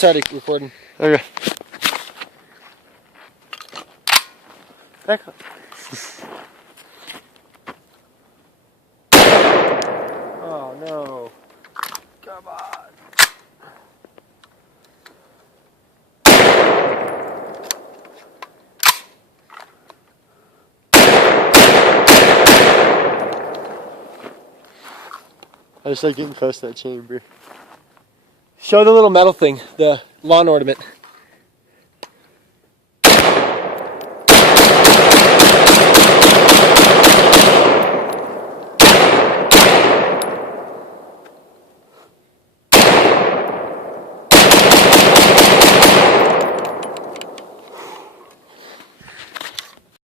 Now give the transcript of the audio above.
It's already recording. Okay. Back up. Oh no. Come on. I just like getting close to that chamber. Show the little metal thing, the lawn ornament.